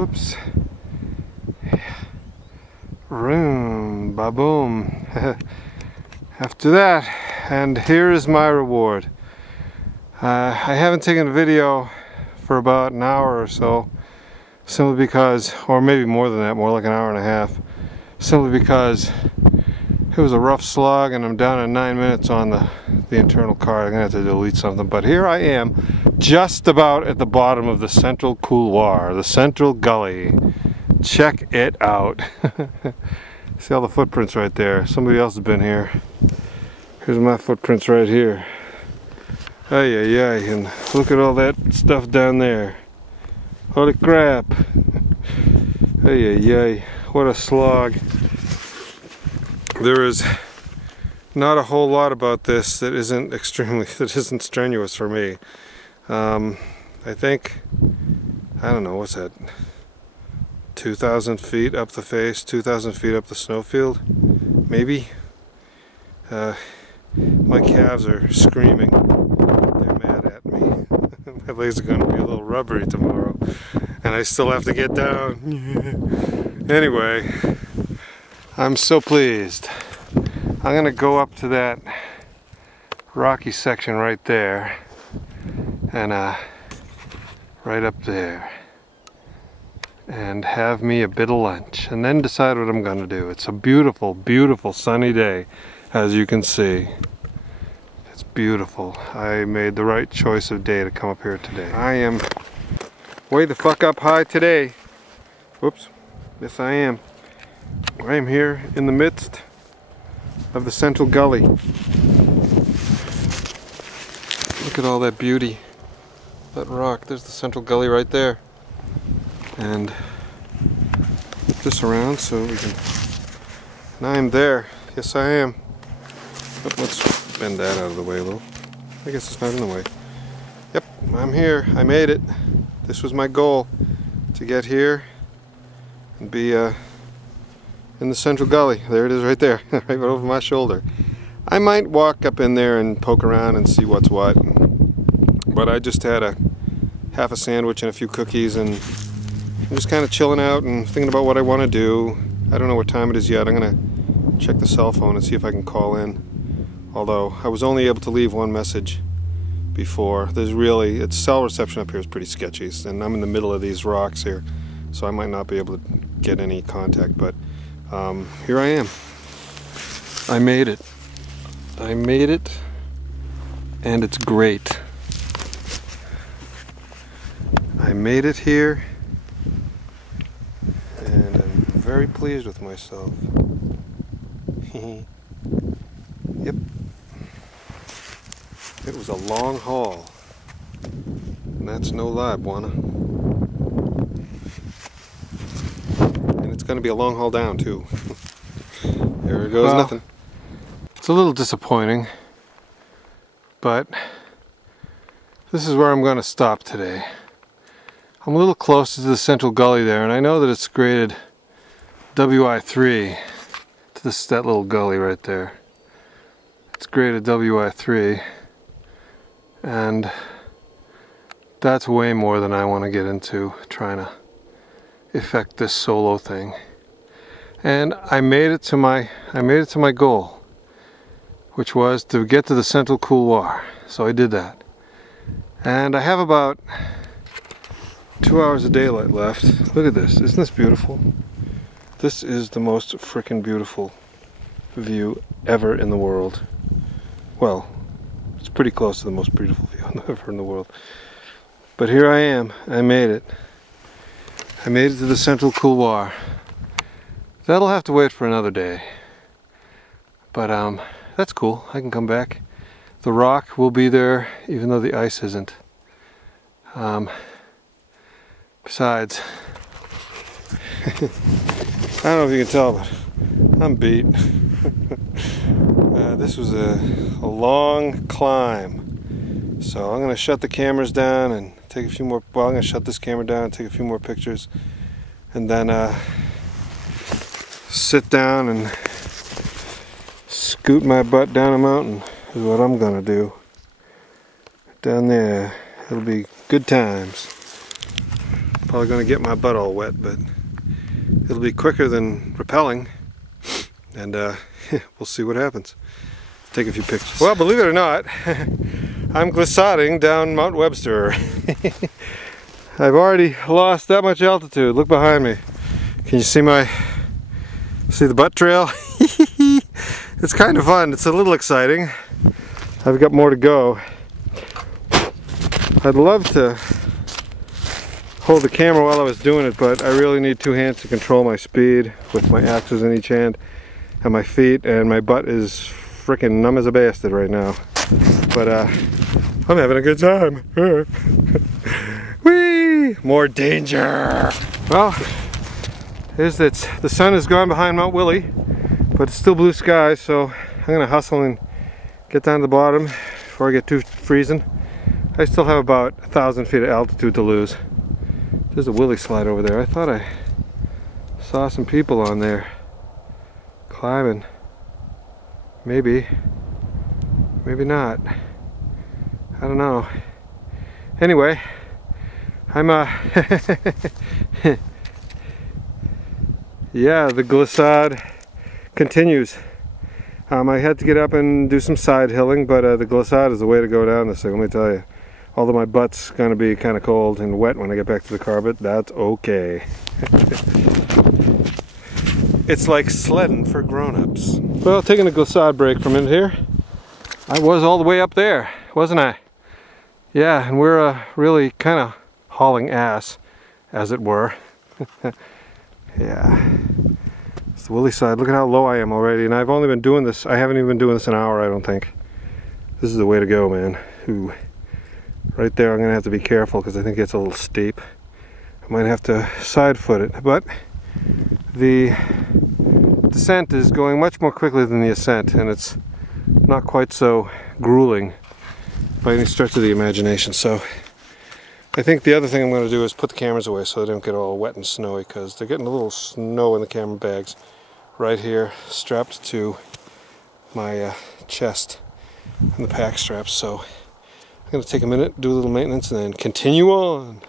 Whoops. Room, ba-boom. After that, and here is my reward. I haven't taken a video for about an hour or so, simply because, or maybe more than that, more like an hour and a half, simply because it was a rough slog and I'm down to 9 minutes on the internal card. I'm gonna have to delete something, but here I am, just about at the bottom of the central couloir, the central gully. Check it out. See all the footprints right there. Somebody else has been here. Here's my footprints right here. Ay, ay, ay, and look at all that stuff down there. Holy crap. Ay, ay, ay, what a slog. There is not a whole lot about this that isn't strenuous for me. I think, I don't know, what's that? 2,000 feet up the face, 2,000 feet up the snowfield, maybe? My calves are screaming. They're mad at me. My legs are going to be a little rubbery tomorrow, and I still have to get down. Anyway, I'm so pleased. I'm going to go up to that rocky section right there, and right up there, and have me a bit of lunch, and then decide what I'm going to do. It's a beautiful, beautiful sunny day, as you can see. It's beautiful. I made the right choice of day to come up here today. I am way the fuck up high today. Whoops. Yes, I am. I am here in the midst of the central gully. Look at all that beauty. That rock. There's the central gully right there. And flip this around so we can... Now I'm there. Yes, I am. Oh, let's bend that out of the way a little. I guess it's not in the way. Yep, I'm here. I made it. This was my goal, to get here and be in the central gully. There it is right there, right over my shoulder. I might walk up in there and poke around and see what's what, but I just had half a sandwich and a few cookies, and I'm just kind of chilling out and thinking about what I want to do. I don't know what time it is yet. I'm gonna check the cell phone and see if I can call in. Although I was only able to leave one message before. Its cell reception up here is pretty sketchy, and I'm in the middle of these rocks here, so I might not be able to get any contact, but here I am. I made it. I made it, and it's great. I made it here, and I'm very pleased with myself. Yep. It was a long haul, and that's no lie, Buana. And it's going to be a long haul down, too. There goes nothing. It's a little disappointing, but this is where I'm going to stop today. I'm a little closer to the central gully there, and I know that it's graded WI3 to that little gully right there. It's graded WI3, and that's way more than I want to get into trying to effect this solo thing. And I made it to my goal, which was to get to the central couloir. So I did that, and I have about 2 hours of daylight left. Look at this. Isn't this beautiful? This is the most freaking beautiful view ever in the world. Well, it's pretty close to the most beautiful view ever in the world. But here I am. I made it. I made it to the central couloir. That'll have to wait for another day. But that's cool. I can come back. The rock will be there even though the ice isn't. Besides, I don't know if you can tell, but I'm beat. This was a long climb, so I'm going to shut the cameras down and take a few more. Well, I'm going to shut this camera down and take a few more pictures, and then sit down and scoot my butt down a mountain. Is what I'm going to do. Down there, it'll be good times. Probably going to get my butt all wet, but it'll be quicker than rappelling, and we'll see what happens. Take a few pictures. Well, believe it or not, I'm glissading down Mount Webster. I've already lost that much altitude. Look behind me. Can you see the butt trail? It's kind of fun. It's a little exciting. I've got more to go. I'd love to hold the camera while I was doing it, but I really need two hands to control my speed with my axes in each hand and my feet, and my butt is freaking numb as a bastard right now. But I'm having a good time. Whee! More danger! Well, the sun is gone behind Mount Willie, but it's still blue skies, so I'm gonna hustle and get down to the bottom before I get too freezing. I still have about 1,000 feet of altitude to lose. There's a Willie slide over there. I thought I saw some people on there climbing. Maybe not. I don't know. Anyway, I'm yeah, the glissade continues. I had to get up and do some side hilling, but the glissade is the way to go down this thing, let me tell you. Although my butt's gonna be kind of cold and wet when I get back to the car, but that's okay. It's like sledding for grown-ups. Well, taking a glissade break for a minute here. I was all the way up there, wasn't I? Yeah, and we're really kind of hauling ass, as it were. Yeah. It's the Willie side. Look at how low I am already, and I've only been doing this, I haven't even been doing this an hour, I don't think. This is the way to go, man. Ooh. Right there, I'm going to have to be careful because I think it's a little steep. I might have to side foot it, but the descent is going much more quickly than the ascent, and it's not quite so grueling by any stretch of the imagination. So I think the other thing I'm going to do is put the cameras away so they don't get all wet and snowy, because they're getting a little snow in the camera bags right here, strapped to my chest and the pack straps. So I'm going to take a minute, do a little maintenance, and then continue on.